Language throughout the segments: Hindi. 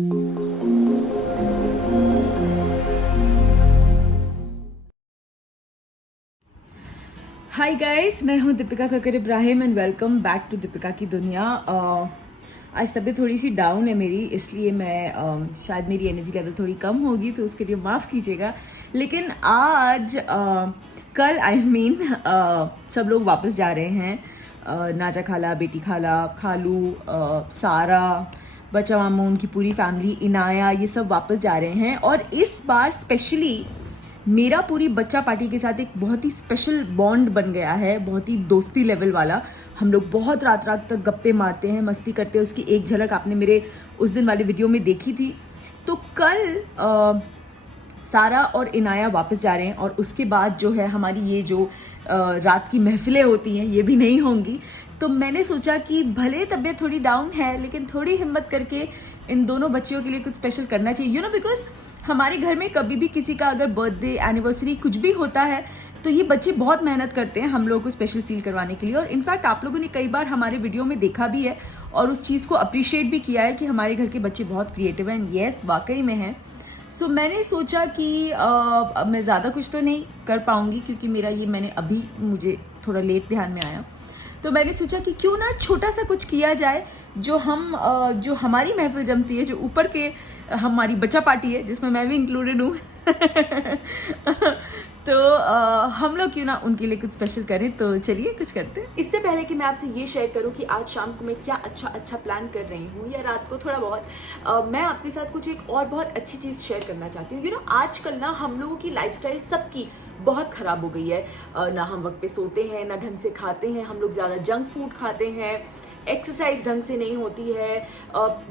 हाय गाइस, मैं हूँ Dipika Kakkar Ibrahim and welcome back to Dipika की दुनिया। आज तबीयत थोड़ी सी डाउन है मेरी, इसलिए मैं शायद मेरी एनर्जी लेवल थोड़ी कम होगी, तो उसके लिए माफ़ कीजिएगा। लेकिन आज कल सब लोग वापस जा रहे हैं। नाजा खाला, बेटी खाला, खालू, सारा, बच्चा मामू, उनकी पूरी फैमिली, इनाया, ये सब वापस जा रहे हैं। और इस बार स्पेशली मेरा पूरी बच्चा पार्टी के साथ एक बहुत ही स्पेशल बॉन्ड बन गया है, बहुत ही दोस्ती लेवल वाला। हम लोग बहुत रात रात तक गप्पे मारते हैं, मस्ती करते हैं। उसकी एक झलक आपने मेरे उस दिन वाले वीडियो में देखी थी। तो कल सारा और इनाया वापस जा रहे हैं, और उसके बाद जो है हमारी ये जो रात की महफिलें होती हैं ये भी नहीं होंगी। तो मैंने सोचा कि भले तबीयत थोड़ी डाउन है, लेकिन थोड़ी हिम्मत करके इन दोनों बच्चियों के लिए कुछ स्पेशल करना चाहिए, बिकॉज हमारे घर में कभी भी किसी का अगर बर्थडे, एनिवर्सरी कुछ भी होता है तो ये बच्चे बहुत मेहनत करते हैं हम लोगों को स्पेशल फील करवाने के लिए। और इनफैक्ट आप लोगों ने कई बार हमारे वीडियो में देखा भी है और उस चीज़ को अप्रिशिएट भी किया है कि हमारे घर के बच्चे बहुत क्रिएटिव हैं। एंड येस, वाकई में हैं। सो मैंने सोचा कि अब मैं ज़्यादा कुछ तो नहीं कर पाऊँगी, क्योंकि मुझे थोड़ा लेट ध्यान में आया। तो मैंने सोचा कि क्यों ना छोटा सा कुछ किया जाए, जो हमारी महफिल जमती है, जो ऊपर के हमारी बच्चा पार्टी है, जिसमें मैं भी इंक्लूडेड हूँ। तो हम लोग क्यों ना उनके लिए कुछ स्पेशल करें। तो चलिए कुछ करते हैं। इससे पहले कि मैं आपसे ये शेयर करूं कि आज शाम को मैं क्या अच्छा प्लान कर रही हूँ, या रात को थोड़ा बहुत, मैं आपके साथ कुछ एक और बहुत अच्छी चीज़ शेयर करना चाहती हूँ। आजकल ना हम लोगों की लाइफस्टाइल सबकी बहुत ख़राब हो गई है। ना हम वक्त पे सोते हैं, ना ढंग से खाते हैं, हम लोग ज़्यादा जंक फूड खाते हैं, एक्सरसाइज ढंग से नहीं होती है,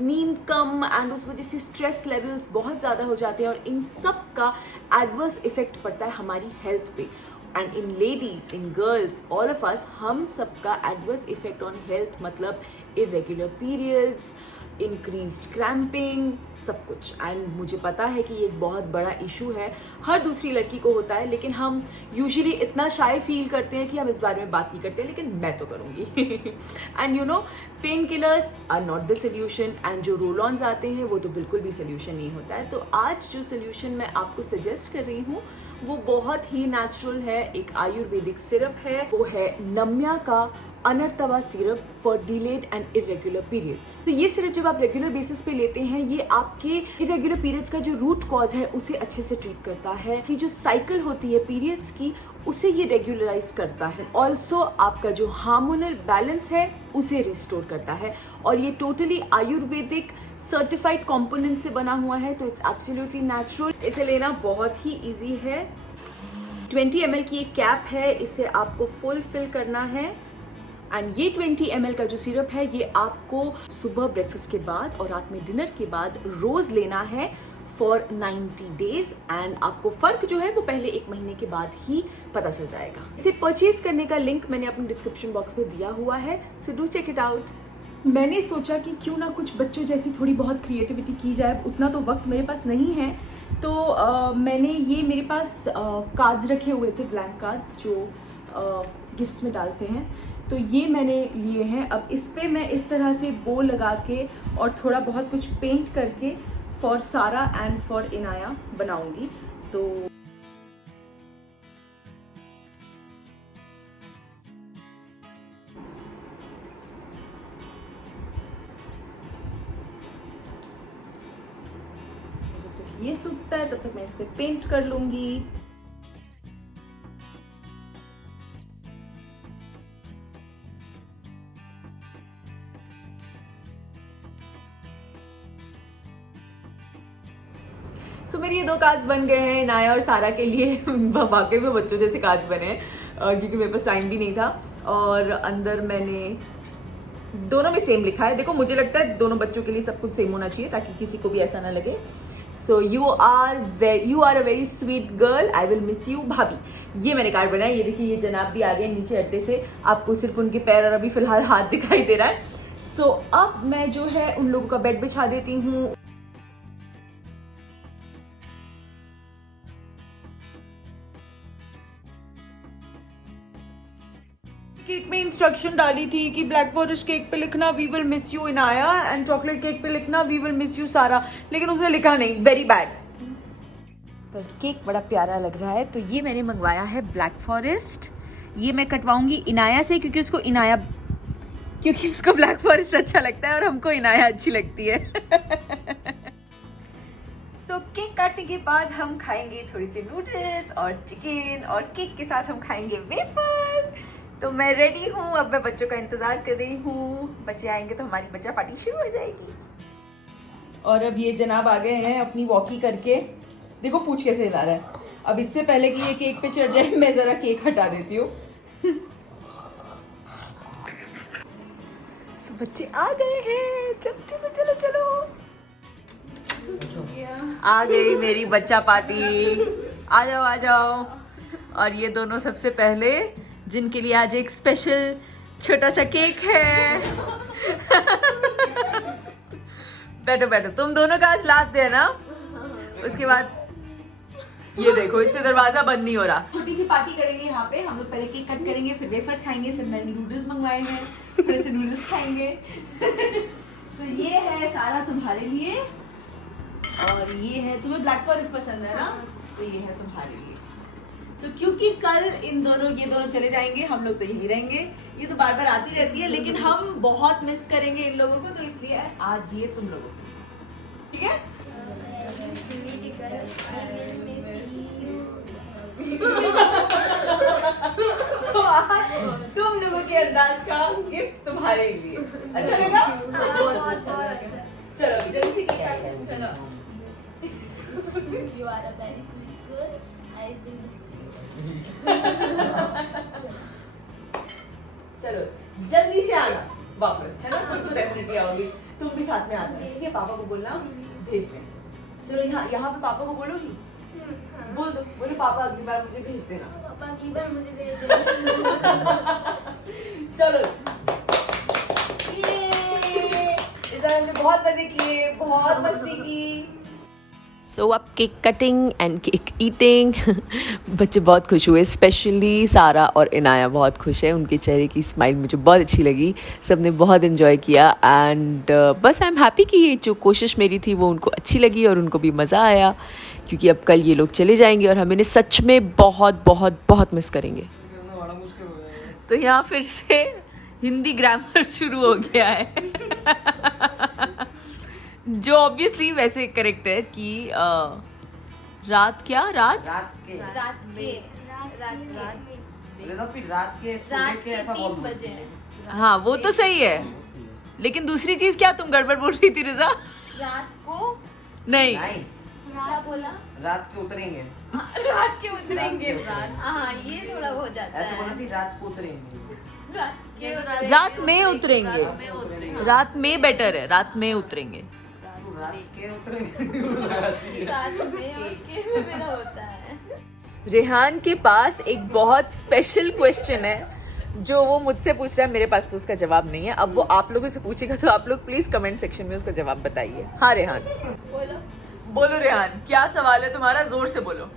नींद कम, एंड उस वजह से स्ट्रेस लेवल्स बहुत ज़्यादा हो जाते हैं, और इन सब का एडवर्स इफेक्ट पड़ता है हमारी हेल्थ पे। And in ladies, in girls, all of us, हम सबका एडवर्स इफेक्ट ऑन हेल्थ मतलब इरेग्युलर पीरियड्स, इंक्रीज्ड क्रैम्पिंग, सब कुछ। एंड मुझे पता है कि ये एक बहुत बड़ा इशू है, हर दूसरी लड़की को होता है, लेकिन हम यूजुअली इतना शाय फील करते हैं कि हम इस बारे में बात नहीं करते, लेकिन मैं तो करूँगी। And pain killers are not the solution, and जो रोल ऑन्स आते हैं वो तो बिल्कुल भी सोल्यूशन नहीं होता है। तो आज जो सोल्यूशन मैं आपको सजेस्ट कर रही हूँ वो बहुत ही नेचुरल है, एक आयुर्वेदिक सिरप है, वो है नम्या का Anartava syrup for delayed and irregular periods. तो ये सिरप जब आप रेगुलर बेसिस पे लेते हैं, ये आपके इरेग्युलर पीरियड्स का जो रूट कॉज है उसे अच्छे से ट्रीट करता है, कि जो साइकिल होती है पीरियड्स की उसे ये रेगुलराइज करता है। ऑल्सो आपका जो हार्मोनल बैलेंस है उसे रिस्टोर करता है, और ये टोटली आयुर्वेदिक सर्टिफाइड कंपोनेंट से बना हुआ है, तो इट्स एब्सोल्युटली नेचुरल। इसे लेना बहुत ही इजी है। 20 ml की एक कैप है, इसे आपको फुल फिल करना है। एंड ये 20 ml का जो सिरप है ये आपको सुबह ब्रेकफास्ट के बाद और रात में डिनर के बाद रोज लेना है फॉर 90 डेज। एंड आपको फर्क जो है वो पहले 1 महीने के बाद ही पता चल जाएगा। इसे परचेज करने का लिंक मैंने अपने डिस्क्रिप्शन बॉक्स में दिया हुआ है, so do check it out. मैंने सोचा कि क्यों ना कुछ बच्चों जैसी थोड़ी बहुत क्रिएटिविटी की जाए, उतना तो वक्त मेरे पास नहीं है। तो मेरे पास कार्ड्स रखे हुए थे, ब्लैंक कार्ड्स जो गिफ्ट्स में डालते हैं, तो ये मैंने लिए हैं। अब इस पे मैं इस तरह से बो लगा के और थोड़ा बहुत कुछ पेंट करके फॉर सारा एंड फॉर इनाया बनाऊंगी। तो जब तक ये सूखता है तब तक मैं इस पे पेंट कर लूंगी। सो मेरे ये 2 कार्ड्स बन गए हैं नाया और सारा के लिए। वाकई में बच्चों जैसे कार्ड्स बने हैं, क्योंकि मेरे पास टाइम भी नहीं था। और अंदर मैंने दोनों में सेम लिखा है। देखो, मुझे लगता है दोनों बच्चों के लिए सब कुछ सेम होना चाहिए, ताकि किसी को भी ऐसा ना लगे। So you are a very sweet girl, I will miss you भाभी। ये मैंने कार्ड बनाया। ये देखिए, ये जनाब भी आ गए नीचे अड्डे से, आपको सिर्फ उनके पैर और अभी फिलहाल हाथ दिखाई दे रहा है। सो अब मैं जो है उन लोगों का बेड बिछा देती हूँ। केक में इंस्ट्रक्शन डाली थी कि ब्लैक फॉरेस्ट केक पे लिखना we will miss you Inaya and chocolate cake पे लिखना वी विल मिस यू सारा, लेकिन उसने लिखा नहीं, वेरी बैड। तो केक बड़ा प्यारा लग रहा है। तो ये मैंने मंगवाया है ब्लैक फॉरेस्ट, ये मैं कटवाऊंगी इनाया से क्योंकि उसको ब्लैक फॉरेस्ट अच्छा लगता है और हमको इनाया अच्छी लगती है। सो केक काटने के बाद हम खाएंगे थोड़ी सी नूडल्स और चिकन, और केक के साथ हम खाएंगे वेफर। तो मैं रेडी हूँ, अब मैं बच्चों का इंतजार कर रही हूँ, बच्चे आएंगे तो हमारी बच्चा पार्टी शुरू हो जाएगी। और अब ये जनाब आ गए हैं अपनी वॉकी करके, देखो पूछ कैसे हिला रहा है। अब इससे पहले कि ये केक पे चढ़ जाए मैं जरा केक हटा देती हूँ। सो बच्चे आ गए हैं, चलो चलो चलो चलो, आ गई मेरी बच्चा पार्टी, आ जाओ आ जाओ। और ये दोनों सबसे पहले जिनके लिए आज एक स्पेशल छोटा सा केक है। बैठो बैठो, तुम दोनों का आज लास्ट डे है ना, उसके बाद ये देखो इससे दरवाजा बंद नहीं हो रहा। छोटी सी पार्टी करेंगे यहाँ पे, हम लोग पहले केक कट करेंगे, फिर वेफर्स खाएंगे, फिर मैंने नूडल्स मंगवाए हैं, थोड़े से नूडल्स खाएंगे। सो ये है सारा तुम्हारे लिए, और ये है तुम्हें ब्लैक फॉरेस्ट पसंद है ना, तो ये है तुम्हारे लिए। सो क्योंकि कल ये दोनों चले जाएंगे, हम लोग तो यही रहेंगे। ये तो बार बार आती रहती है लेकिन हम बहुत मिस करेंगे इन लोगों को, तो इसलिए आज ये तुम लोगों को, ठीक है। So, तुम लोगों के अंदाज का गिफ्ट तुम्हारे लिए अच्छा लगा? चलो जल्दी से केक काटते हैं। चलो। You are a very sweet girl. I think चलो जल्दी से आना वापस, है ना? तुम तो डेफिनेटली आओगी, तुम भी साथ में आ जाओ, ठीक है? पापा को बोलना भेज दें। चलो यहाँ पे पापा को बोलोगी, बोल दो, बोलो पापा अगली बार मुझे भेज देना। पापा अगली बार मुझे भेज देना। चलो इस बार हमने बहुत मजे किए, बहुत मस्ती की। सो अब cake cutting and cake eating. बच्चे बहुत खुश हुए, स्पेशली सारा और इनाया बहुत खुश है, उनके चेहरे की स्माइल मुझे बहुत अच्छी लगी, सबने बहुत इन्जॉय किया। एंड बस आई एम हैप्पी कि ये जो कोशिश मेरी थी वो उनको अच्छी लगी और उनको भी मज़ा आया, क्योंकि अब कल ये लोग चले जाएंगे और हम इन्हें सच में बहुत बहुत बहुत मिस करेंगे। तो यहाँ फिर से हिंदी ग्रामर शुरू हो गया है। जो ऑब्वियसली वैसे करेक्ट है कि रात के रात 3 बजे है। हाँ वो तो सही है, लेकिन दूसरी चीज क्या तुम गड़बड़ बोल रही थी रिजा? रात को नहीं क्या बोला? रात के उतरेंगे। रात के उतरेंगे। हाँ ये थोड़ा हो जाता ऐसे बोला है। थी रात को उतरेंगे। रात में उतरेंगे, रात में बेटर है, रात में उतरेंगे। रात के उतरेंगे। रात में और के मेरा होता है। रेहान के पास एक बहुत स्पेशल क्वेश्चन है जो वो मुझसे पूछ रहा है, मेरे पास तो उसका जवाब नहीं है। अब वो आप लोगों से पूछेगा तो आप लोग प्लीज कमेंट सेक्शन में उसका जवाब बताइए। हाँ रेहान बोलो रेहान, क्या सवाल है तुम्हारा, जोर से बोलो।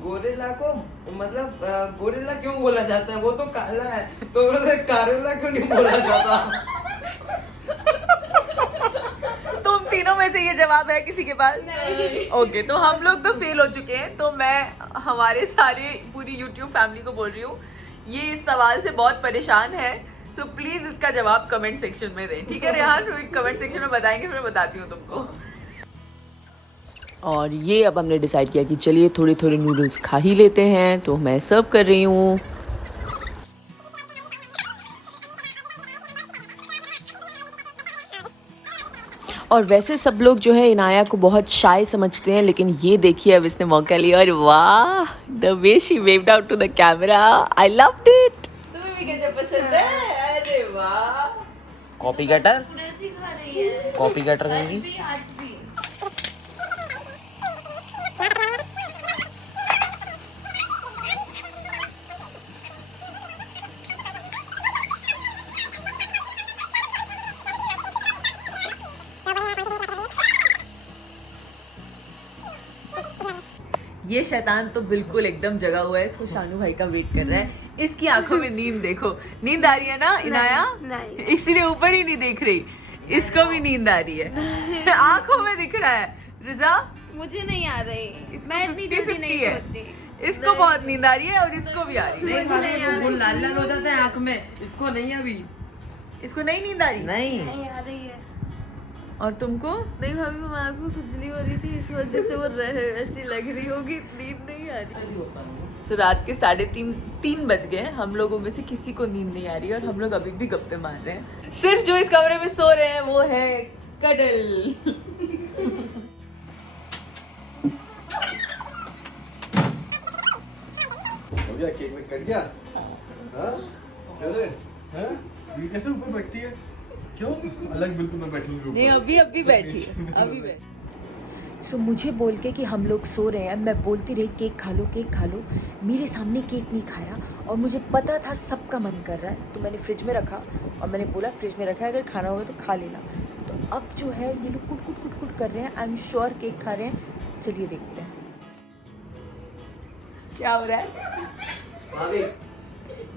गोरिल्ला को मतलब गोरिल्ला क्यों बोला जाता है? वो तो काला है, तो उसे कारेला क्यों नहीं बोला जाता? तुम तीनों में से ये जवाब है किसी के पास? ओके तो हम लोग तो फेल हो चुके हैं, तो मैं हमारे सारे पूरी YouTube फैमिली को बोल रही हूँ, ये इस सवाल से बहुत परेशान है, सो प्लीज इसका जवाब कमेंट सेक्शन में दें, ठीक है रेहान? कमेंट सेक्शन में बताएंगे, फिर बताती हूँ तुमको। और ये अब हमने डिसाइड किया कि चलिए थोड़े थोड़े नूडल्स खा ही लेते हैं, तो मैं सर्व कर रही हूँ। और वैसे सब लोग जो है इनाया को बहुत शाय समझते हैं, लेकिन ये देखिए अब इसने मौका लिया और वाह the way she waved out to the camera, I loved it. तुम्हें भी गजब पसंद है? अरे वाह। कॉपी कटर, पूरा सिखा रही है। कॉपी कटर आज कहेंगी। भी आज भी। ये शैतान तो बिल्कुल एकदम जगा हुआ है, इसको शानू भाई का वेट कर रहा है। इसकी आंखों में नींद देखो, नींद आ रही है ना इनाया? नहीं। इसीलिए ऊपर ही नहीं देख रही, इसको भी नींद आ रही है। आंखों में दिख रहा है। रिजा मुझे नहीं आ रही, इसको मैं इतनी जल्दी 50-50 नहीं है। सोती। इसको बहुत नींद आ रही है और इसको भी आ रही है। नहीं भाभी वो लाल लाल हो जाता है आँख में, इसको नहीं अभी। इसको नहीं नींद आ रही? नहीं नहीं आ रही है। और तुमको? नहीं भाभी, वो आँख में खुजली हो रही थी, इस वजह से वो ऐसी लग रही होगी, नींद नहीं आ रही। सो रात के 3:30 बज गए हैं। हम लोगों में से किसी को नींद नहीं आ रही और हम लोग अभी भी गप्पे मार रहे हैं। सिर्फ जो इस कमरे में सो रहे हैं वो है कडल। हो गया, केक में कट गया। हाँ? अरे, हाँ? ये कैसे ऊपर बैठती है? क्यों? अलग बिल्कुल मैं बैठी हूँ नहीं, ऊपर। अभी बैठी है, अभी बैठी। सो मुझे बोल के कि हम लोग सो रहे हैं, मैं बोलती रही केक खा लो, केक खा लो। मेरे सामने केक नहीं खाया और मुझे पता था सबका मन कर रहा है, तो मैंने फ्रिज में रखा और मैंने बोला फ्रिज में रखा है, अगर खाना होगा तो खा लेना। तो अब जो है ये लोग कुट कुट कुट कुट कर रहे हैं। आई एम श्योर केक खा रहे हैं। चलिए देखते हैं क्या हो रहा है। भाभी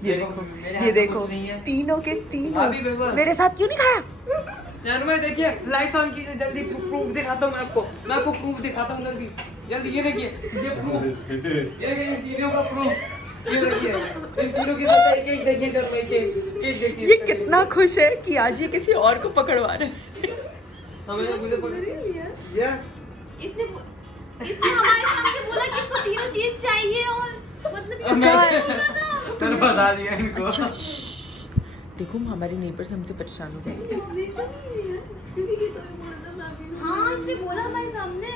ये देखो तीनों के तीनों भाभी बेबस। मेरे साथ क्यों नहीं खाया? यार मैं देखिए लाइट्स ऑन कीजिए जल्दी, प्रूफ दिखाता हूँ मैं आपको प्रूफ दिखाता हूँ जल्दी जल्दी। ये देखिए ये प्रूफ, ये देखिए इन तीनों का प्रूफ। ये देखिए इन तीनों की तरफ एक एक देखिए जब मैं केक देखिए। ये कितना खुश है कि आज ये किसी और को पकड़वा रहे हैं। हमें मुझे पकड़ यस इसने हमारे सामने बोला कि इसको तीनों चीज चाहिए और मतलब मैंने बता दिया इनको। अच्छा, देखो हमारे नेबर्स हमसे परेशान हो गए। हाँ, इसने बोला हमारे सामने।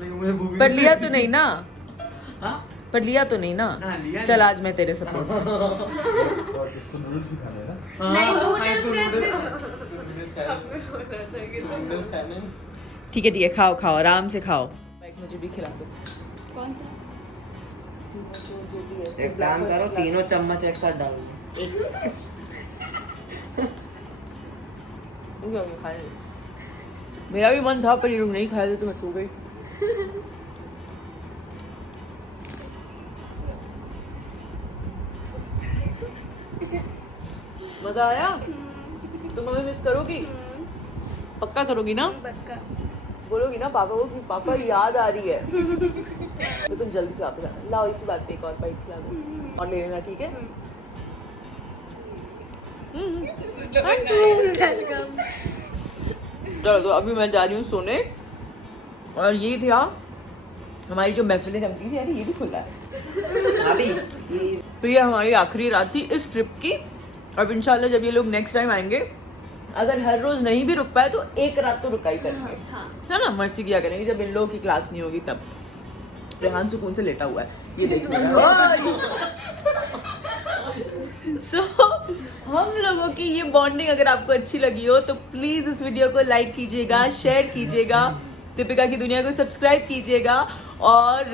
नहीं, मुझे भूख भी पर लिया तो नहीं ना? हाँ? पर लिया तो नहीं ना? हाँ, लिया चल नहीं। आज मैं तेरे सपोर्ट। और इसको नूडल्स भी खाना है ना? नहीं, नूडल्स खाने। ठीक है खाओ खाओ आराम से खाओ। मुझे भी खिला दो। कौन सा? एक काम करो, तीनों चम्मच एक साथ डाल दो। मेरा भी मन था पर ये लोग नहीं खाए थे तो मैं सो गई। मजा आया? तुम हमें मिस करोगी? पक्का करोगी ना? पक्का। बोलोगी ना पापा को कि पापा याद आ रही है? तो तुम जल्दी से वापस आना। लाओ इसी बात पे एक और बाइट खिला दो और ले लेना, ठीक है? चलो तो अभी मैं जा रही हूँ सोने। और ये था हमारी जो महफिल जमती थी, यार ये भी खुला है भाभी तो ये हमारी आखिरी रात थी इस ट्रिप की। अब इंशाल्लाह जब ये लोग नेक्स्ट टाइम आएंगे, अगर हर रोज नहीं भी रुक पाए तो एक रात तो रुका ही करेंगे, है ना? मस्ती किया करेंगे जब इन लोगों की क्लास नहीं होगी तब। रेहान सुकून से लेटा हुआ है, ये देखिए। सो हम लोगों की ये बॉन्डिंग अगर आपको अच्छी लगी हो तो प्लीज इस वीडियो को लाइक कीजिएगा, शेयर कीजिएगा, दीपिका की दुनिया को सब्सक्राइब कीजिएगा और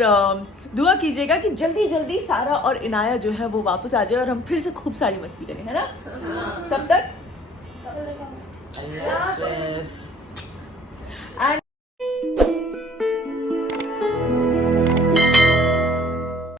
दुआ कीजिएगा कि जल्दी जल्दी सारा और इनाया जो है वो वापस आ जाए और हम फिर से खूब सारी मस्ती करें, है ना? तब तक अल्लाह हाफ़िज़।